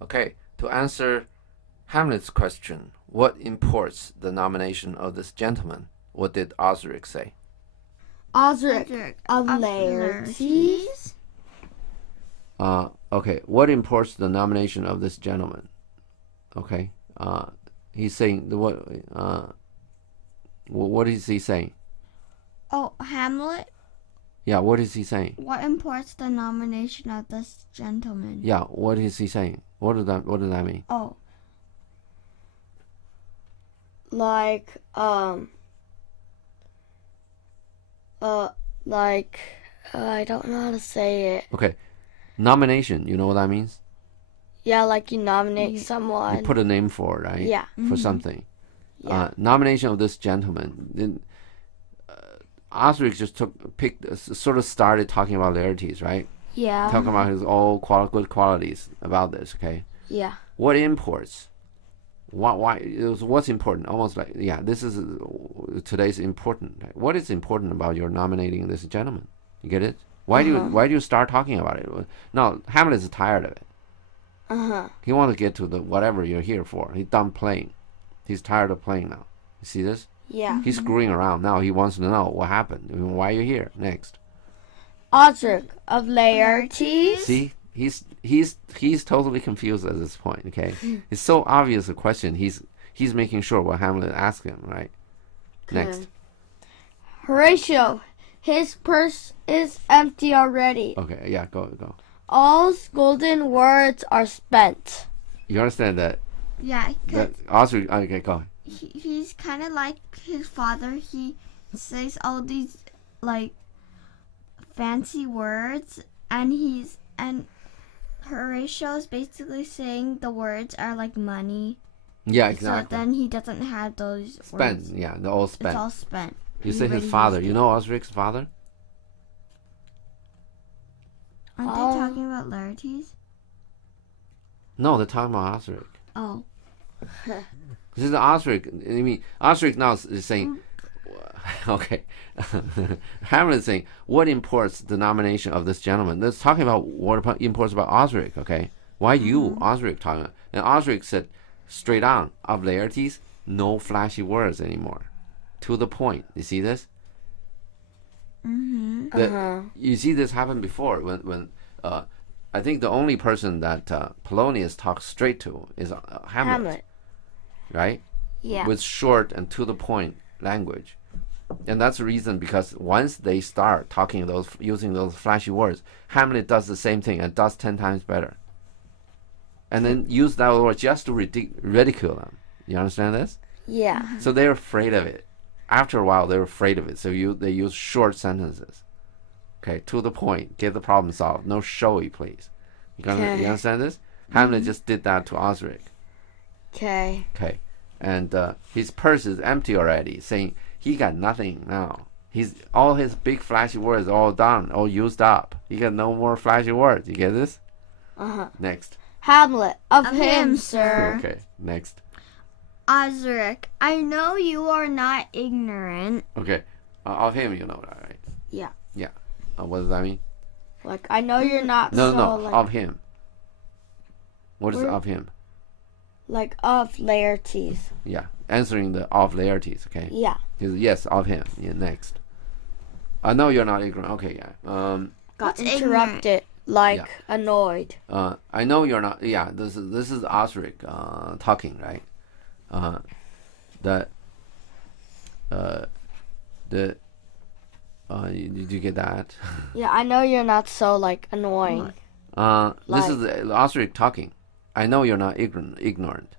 Okay, to answer Hamlet's question, what imports the nomination of this gentleman? What did Osric say? Osric of Laertes. Okay, what imports the nomination of this gentleman? Okay, he's saying what is he saying? Oh, Hamlet. Yeah, what is he saying? What imports the nomination of this gentleman? Yeah, what is he saying? What does that mean? Oh, like I don't know how to say it. Okay, nomination. You know what that means? Yeah, like you nominate someone. You put a name for, right? Yeah. For something. Yeah. Nomination of this gentleman. Then Osric just sort of started talking about Laertes, right? Yeah. Talking about his all good qualities about this. Okay. Yeah. What imports? Why? What's important? Almost like this is today's important. Right? What is important about your nominating this gentleman? You get it? Why do you start talking about it? No, Hamlet is tired of it. He wants to get to the whatever you're here for. He's done playing. He's tired of playing now. You see this? Yeah. He's screwing around now. He wants to know what happened. Why you're here. Next. Osric of Laertes. See, he's totally confused at this point. Okay, it's so obvious a question. He's making sure what Hamlet asked him. Right. Next. Horatio, his purse is empty already. Okay. Yeah. Go. All's golden words are spent. You understand that? yeah. That Osric. Okay. Go. He's kind of like his father. He says all these like fancy words, and Horatio is basically saying the words are like money. Yeah. Exactly. So then he doesn't have those spent. words. Yeah. They're all spent. It's all spent. You say his father. You know Osric's father? Aren't they talking about Laertes? No, they're talking about Osric. Oh. This is Osric. I mean, Osric now is saying, okay. Hamlet is saying, what imports the nomination of this gentleman? That's talking about what imports about Osric, okay? Why you, Osric, talking about? And Osric said, straight on, of Laertes, no flashy words anymore. To the point. You see this? You see this happen before when I think the only person that Polonius talks straight to is Hamlet. Right? Yeah. With short and to the point language. And that's the reason, because once they start using those flashy words, Hamlet does the same thing and does 10 times better. And then use that word just to ridicule them. You understand this? Yeah. So they're afraid of it. After a while, they're afraid of it. So they use short sentences. Okay, to the point. Get the problem solved. No showy, please. You understand this? Hamlet just did that to Osric. Okay. Okay. And his purse is empty already, saying he got nothing now. All his big flashy words are all done, all used up. He got no more flashy words. You get this? Next. Hamlet of him, sir. Okay, next. Osric, I know you are not ignorant. Okay, of him, you know that, right? Yeah. Yeah. What does that mean? Like, I know you're not No, like, of him. What is of him? Like, of Laertes. Yeah, answering the of Laertes, okay? Yeah. Yes, of him. Yeah, next. I know you're not ignorant. Okay, yeah. Got interrupted, annoyed. I know you're not. Yeah, this is Osric talking, right? Did you get that? Yeah, I know you're not so annoying. This is Osric talking. I know you're not ignorant.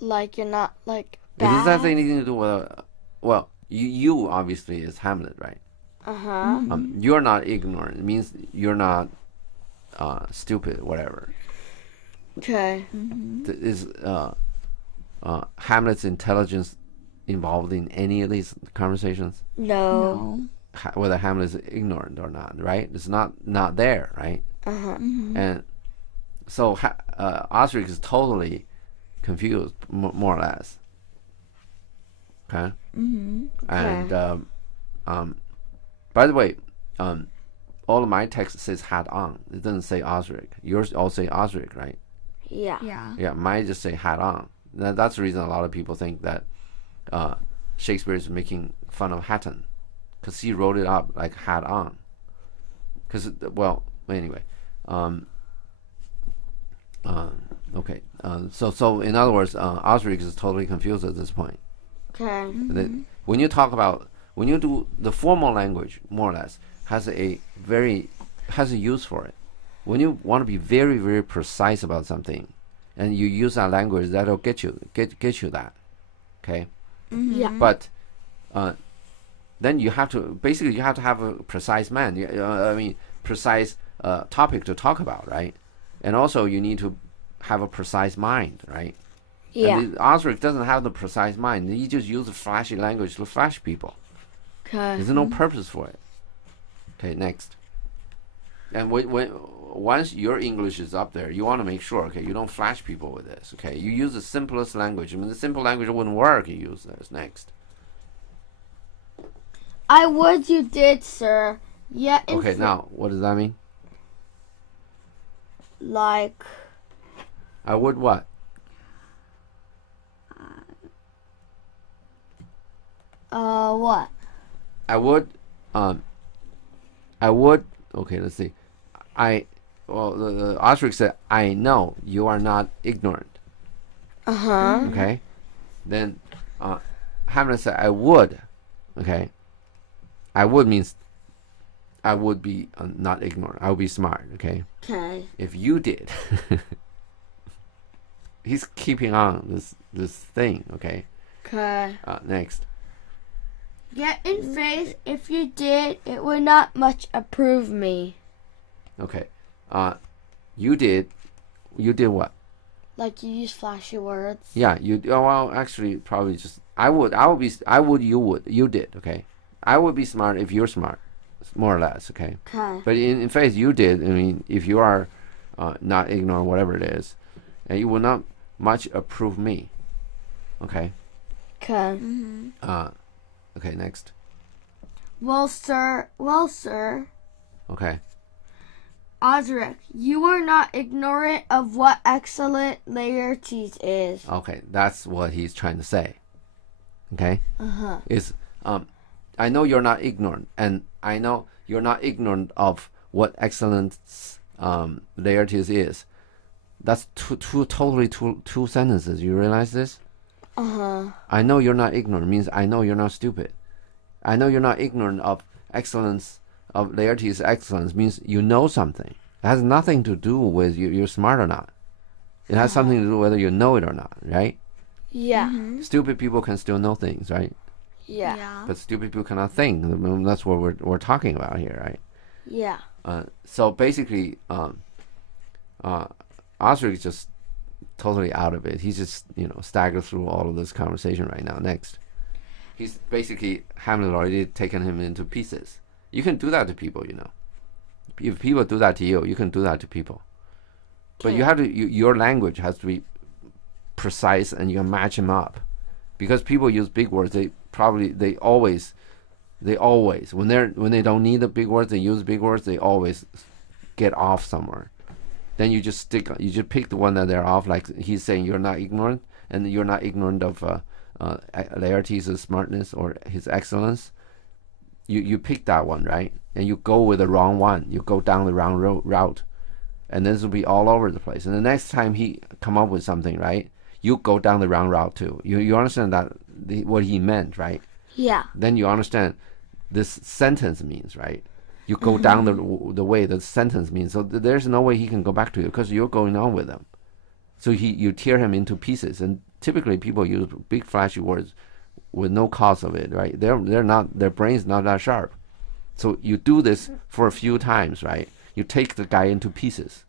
Like you're not bad. Does that have anything to do with? Well, you obviously is Hamlet, right? You're not ignorant. It means you're not stupid, whatever. Okay. Is Hamlet's intelligence involved in any of these conversations? No. Whether Hamlet is ignorant or not, right? It's not there, right? And so Osric is totally confused, more or less. Okay. And by the way, all of my text says had on. It doesn't say Osric. Yours all say Osric, right? Yeah. Yeah. Yeah, might just say had on. That's the reason a lot of people think that Shakespeare is making fun of Hatton, because he wrote it up like had on. Because, well, anyway. Okay. So in other words, Osric is totally confused at this point. Okay. When you do the formal language, more or less, has a use for it. When you want to be very, very precise about something, and you use that language, that'll get you that. Okay. Yeah. But then you have to have a precise precise topic to talk about, right? And also you need to have a precise mind, right? Yeah. And Osric doesn't have the precise mind. He just uses flashy language to flash people. Okay. There's no purpose for it. Okay, next. And once your English is up there, you want to make sure, okay, you don't flash people with this. Okay, you use the simplest language. I mean, the simple language wouldn't work. You use this. Next. I would, you did, sir. Yeah. Okay, now what does that mean? Like. I would what? What? I would. Okay, let's see. The Osric said, "I know you are not ignorant." Okay. Then Hamlet said, "I would." Okay. I would means I would be not ignorant. I would be smart. Okay. Okay. If you did, he's keeping on this thing. Okay. Okay. Next. Yet in faith, if you did, it would not much approve me. Okay. You did what? Like you use flashy words. Yeah, you. Oh, well, actually, probably just I would. You would. You did. Okay. I would be smart if you're smart, more or less. Okay. Okay. But in fact, you did. I mean, if you are not ignorant, whatever it is, and you will not much approve me. Okay. Okay. Okay. Next. Well, sir. Okay. Osric, you are not ignorant of what excellent Laertes is. Okay, that's what he's trying to say. Okay. Is I know you're not ignorant, and I know you're not ignorant of what excellence Laertes is. That's two sentences. You realize this? I know you're not ignorant means I know you're not stupid. I know you're not ignorant of excellence of Laertes' excellence means you know something. It has nothing to do with you're smart or not. It has something to do whether you know it or not, right? Yeah. Stupid people can still know things, right? Yeah. But stupid people cannot think. That's what we're talking about here, right? Yeah. So basically, Osric is just totally out of it. He's just staggered through all of this conversation right now. Next, he's basically Hamlet already taken him into pieces. You can do that to people, If people do that to you, you can do that to people. But you have to. Your language has to be precise, and you can match them up. Because people use big words, they always when they don't need the big words, they use big words. They always get off somewhere. Then you just pick the one that they're off. Like he's saying, you're not ignorant, and you're not ignorant of Laertes' smartness or his excellence. You pick that one, right? And you go with the wrong one. You go down the wrong route, and this will be all over the place. And the next time he come up with something, right? You go down the wrong route too. You understand that what he meant, right? Yeah. Then you understand this sentence means, right? You go down the way the sentence means. So there's no way he can go back to you because you're going on with him. So you tear him into pieces. And typically people use big flashy words with no cause of it, right? Their brain's not that sharp. So you do this for a few times, right? You take the guy into pieces.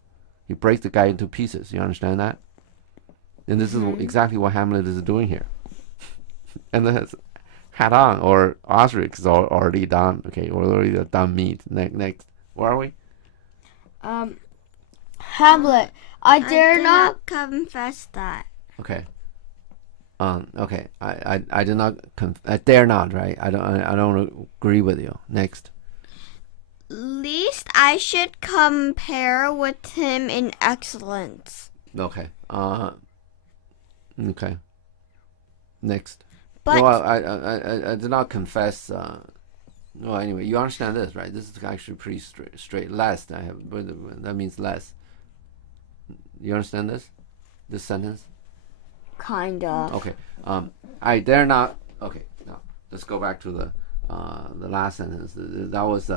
You break the guy into pieces. You understand that? And this is exactly what Hamlet is doing here. And the hat on or Osric is already done. Okay, we're already done meat. Next, where are we? Hamlet, I dare not confess that. Okay. Okay. I do not. I dare not. Right. I don't agree with you. Next. Least I should compare with him in excellence. Okay. Okay. Next. But Well, I did not confess. Well, anyway, you understand this, right? This is actually pretty straight. Less. I have. That means less. You understand this? This sentence? Kinda. Okay. I dare not. Okay. Now let's go back to the last sentence. That was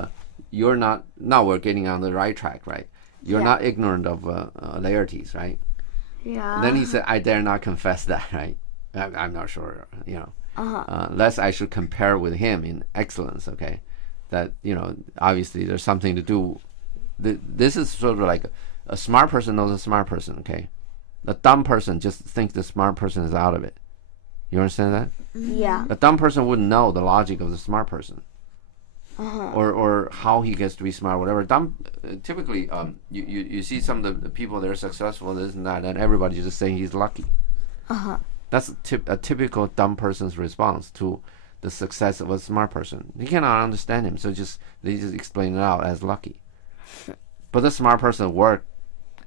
you're not. Now we're getting on the right track, right? You're not ignorant of laertes, right? Yeah. Then he said, "I dare not confess that," right? I'm not sure, lest I should compare with him in excellence, okay? That, obviously there's something to do. This is sort of like a smart person knows a smart person, okay? A dumb person just thinks the smart person is out of it. You understand that? Yeah. A dumb person wouldn't know the logic of the smart person. Or how he gets to be smart, whatever. Dumb, typically, you see some of the people that are successful, this and that, and everybody's just saying he's lucky. That's a typical dumb person's response to the success of a smart person. You cannot understand him, so they just explain it out as lucky. But the smart person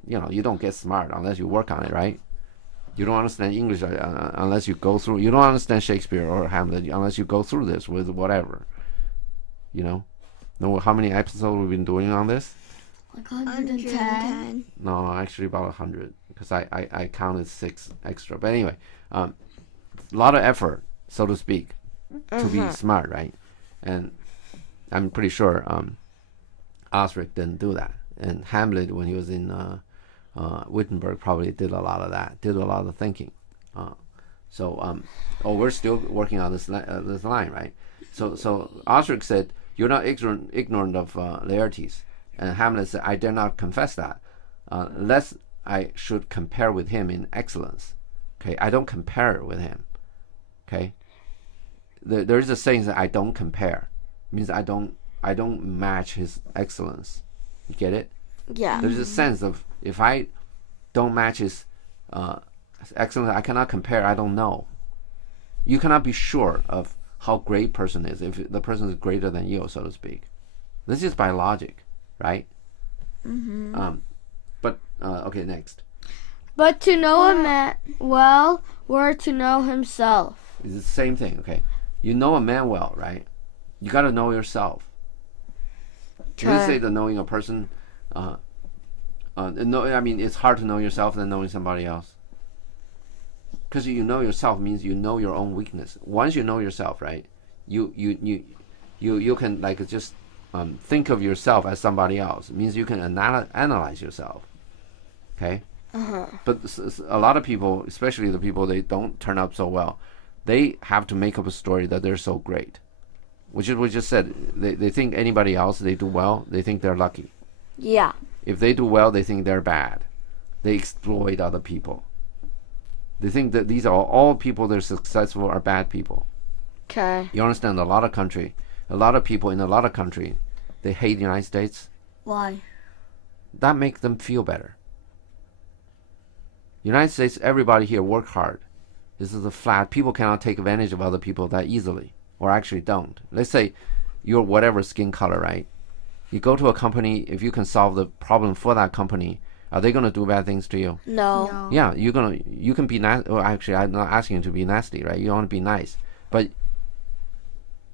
you don't get smart unless you work on it, right? You don't understand English unless you go through. You don't understand Shakespeare or Hamlet unless you go through this with whatever. Know how many episodes we've been doing on this? Like 110. No, actually about 100 because I counted 6 extra. But anyway, a lot of effort, so to speak, to be smart, right? And I'm pretty sure Osric didn't do that. And Hamlet, when he was in Wittenberg, probably did a lot of that, did a lot of thinking. We're still working on this line, right? So Osric said, "You're not ignorant of laertes." And Hamlet said, "I dare not confess that, lest I should compare with him in excellence." Okay, I don't compare with him. Okay, there is a saying that I don't compare. It means I don't match his excellence. You get it? Yeah. There's a sense of if I don't match his excellence, I cannot compare. I don't know. You cannot be sure of how great person is if the person is greater than you, so to speak. This is by logic, right? Okay, next. But to know a man well were to know himself. It's the same thing, okay? You know a man well, right? You got to know yourself. Can you say that knowing a person, it's hard to know yourself than knowing somebody else. Because you know yourself means you know your own weakness. Once you know yourself, right, you can just think of yourself as somebody else. It means you can analyze yourself. Okay. But a lot of people, especially the people they don't turn up so well, they have to make up a story that they're so great, which is what we just said. They think anybody else they do well, they think they're lucky. Yeah. If they do well, they think they're bad. They exploit other people. They think that these are all people that are successful are bad people. Okay. You understand? A lot of people in a lot of country, they hate the United States. Why? That makes them feel better. United States, everybody here work hard. This is a flat. People cannot take advantage of other people that easily, or actually don't. Let's say you're whatever skin color, right? You go to a company, if you can solve the problem for that company, are they going to do bad things to you? No. Yeah, you can be nice. Well, actually, I'm not asking you to be nasty, right? You want to be nice, but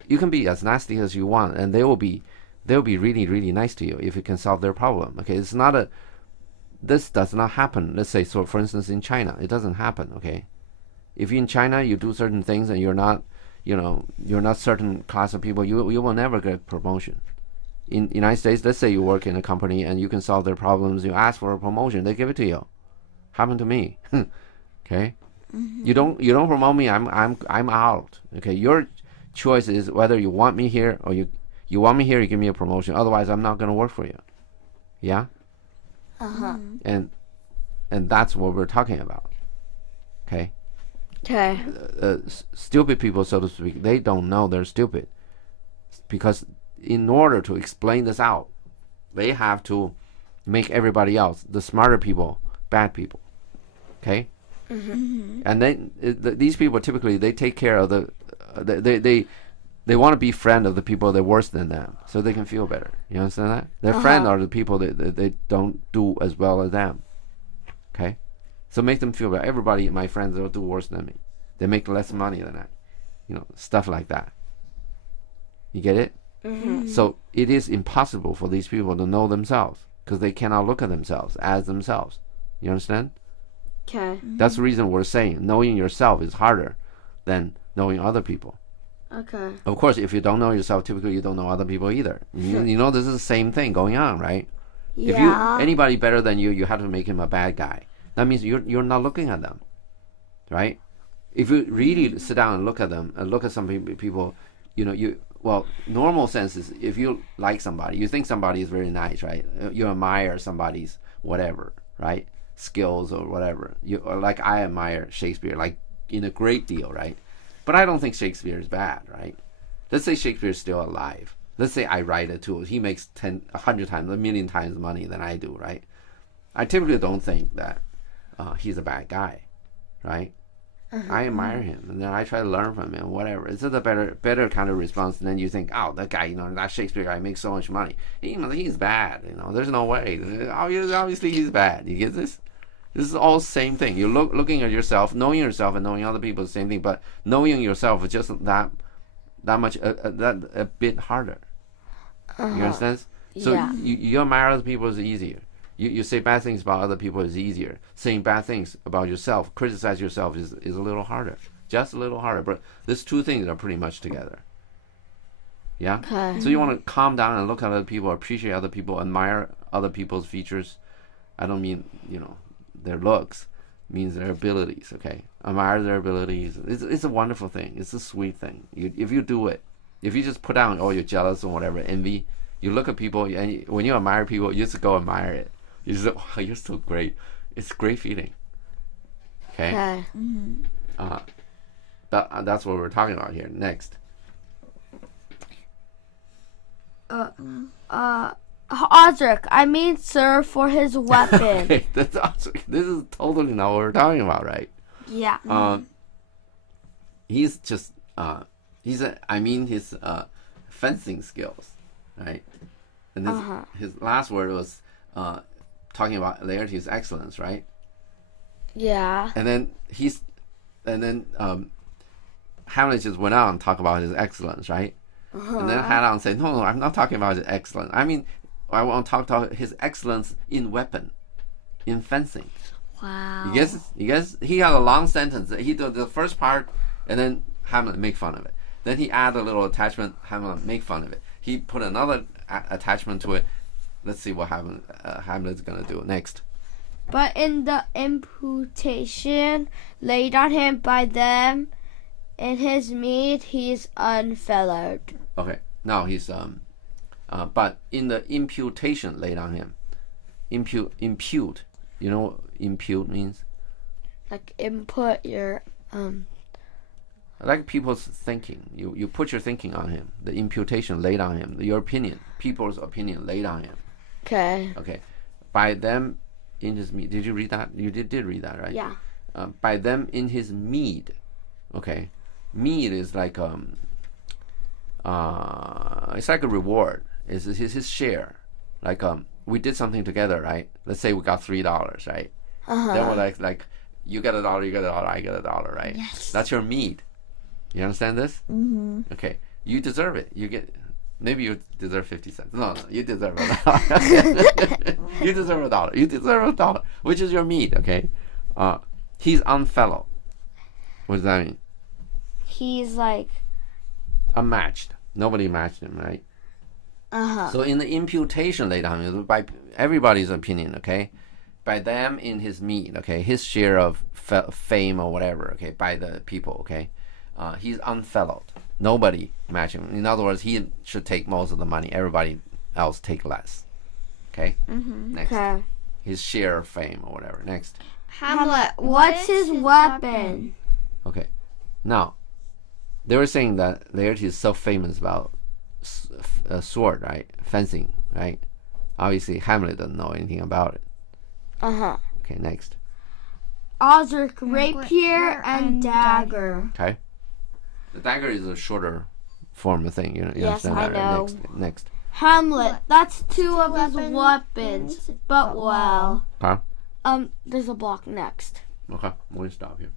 you can be as nasty as you want, and they'll be really, really nice to you if you can solve their problem. Okay, this does not happen. Let's say, so for instance, in China, it doesn't happen. Okay, if in China you do certain things and you're not certain class of people, you will never get promotion. In United States, let's say you work in a company and you can solve their problems. You ask for a promotion, they give it to you. Happened to me. Okay, you don't promote me, I'm out. Okay, your choice is whether you want me here or you want me here, you give me a promotion. Otherwise, I'm not going to work for you. Yeah. And that's what we're talking about. Okay. Okay. Stupid people, so to speak, they don't know they're stupid because in order to explain this out, they have to make everybody else, the smarter people, bad people. Okay. And then these people typically they take care of they want to be friend of the people that are worse than them, so they can feel better. You understand that? Their friend are the people that they don't do as well as them. Okay. So make them feel bad. Everybody, my friends, will do worse than me. They make less money than I. Stuff like that. You get it? Mm-hmm. So it is impossible for these people to know themselves because they cannot look at themselves as themselves. You understand? Okay. That's the reason we're saying knowing yourself is harder than knowing other people. Okay. Of course, if you don't know yourself, typically you don't know other people either. This is the same thing going on, right? Yeah. If anybody better than you, you have to make him a bad guy. That means you're not looking at them, right? If you really sit down and look at them and look at some people, normal sense is if you like somebody, you think somebody is very nice, right? You admire somebody's whatever, right? Skills or whatever. Or like I admire Shakespeare, like in a great deal, right? But I don't think Shakespeare is bad, right? Let's say Shakespeare is still alive. Let's say I write it too. He makes 100 times, 1,000,000 times money than I do, right? I typically don't think that he's a bad guy, right? I admire him, and then I try to learn from him, whatever. It's a better kind of response than you think, oh, that guy, that Shakespeare guy makes so much money. He's bad, there's no way. Obviously he's bad. You get this? This is all the same thing. You're looking at yourself, knowing yourself and knowing other people is the same thing, but knowing yourself is just that much, a bit harder. You understand? So you admire other people is easier. You say bad things about other people is easier. Saying bad things about yourself, criticize yourself is a little harder. Just a little harder. But these two things are pretty much together. Yeah? Okay. So you want to calm down and look at other people, appreciate other people, admire other people's features. I don't mean, their looks. It means their abilities, okay? Admire their abilities. It's a wonderful thing. It's a sweet thing. If you do it, if you just put down, you're jealous or whatever, envy, you look at people, and when you admire people, you just go admire it. You just, oh, you're so great. It's a great feeling. Okay? Okay. That's what we're talking about here. Next. Osric, I mean sir, for his weapon. Okay, that's Osric. This is totally not what we're talking about, right? Yeah. He's just, his fencing skills, right? And his last word was, talking about Laertes' excellence, right? Yeah. And then Hamlet just went on and talk about his excellence, right? And then Hamlet said, no, I'm not talking about his excellence. I mean, I want to talk about his excellence in weapon, in fencing. Wow. You guess he had a long sentence. He did the first part, and then Hamlet make fun of it. Then he add a little attachment, Hamlet make fun of it. He put another attachment to it. Let's see what Hamlet's going to do next. But in the imputation laid on him by them in his meed, he is unfellowed. Okay, now he's but in the imputation laid on him, impute. You know what impute means? Like input your Like people's thinking. You put your thinking on him. The imputation laid on him. Your opinion, people's opinion laid on him. Okay. Okay, by them in his mead. Did you read that? You did read that, right? Yeah. By them in his mead. Okay, mead is like it's like a reward. It's his share. Like we did something together, right? Let's say we got $3, right? Then we're like you get $1, you get $1, I get $1, right? Yes. That's your mead. You understand this? Mm-hmm. Okay, you deserve it. You get. Maybe you deserve 50 cents. No, you deserve $1. You deserve $1. You deserve $1, which is your meat. Okay, he's unfellowed. What does that mean? He's like Unmatched. Nobody matched him, right? So in the imputation laid on him, by everybody's opinion, okay, by them in his meat, okay, his share of fame or whatever, okay, by the people, okay, he's unfellowed. Nobody match him. In other words, he should take most of the money. Everybody else take less. Okay? Next. Okay. His share of fame or whatever. Next. Hamlet, what's his weapon? Okay. Now, they were saying that Laertes is so famous about sword, right? Fencing, right? Obviously, Hamlet doesn't know anything about it. Okay, next. Osric, rapier and dagger. Okay. The dagger is a shorter form of thing. You Yes, understand that, I know. right? Next. Hamlet, that's two of his weapons. But well. Huh? There's a block next. Okay, we're going to stop here.